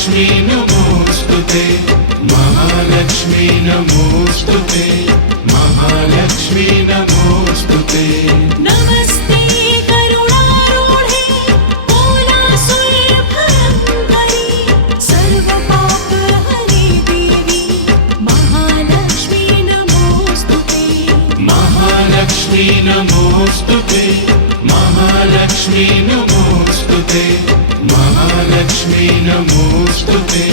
महालक्ष्मी नमोस्तुते, महालक्ष्मी नमोस्तुते, महालक्ष्मी नमोस्तुते। नमस्ते करुणारूढे कोलासुरभयङ्करी, सर्वपापहरे देवी महालक्ष्मी नमोस्तुते। महालक्ष्मी नमोस्तुते, महालक्ष्मी नमोस्तुते, महालक्ष्मी नमोस्तुते,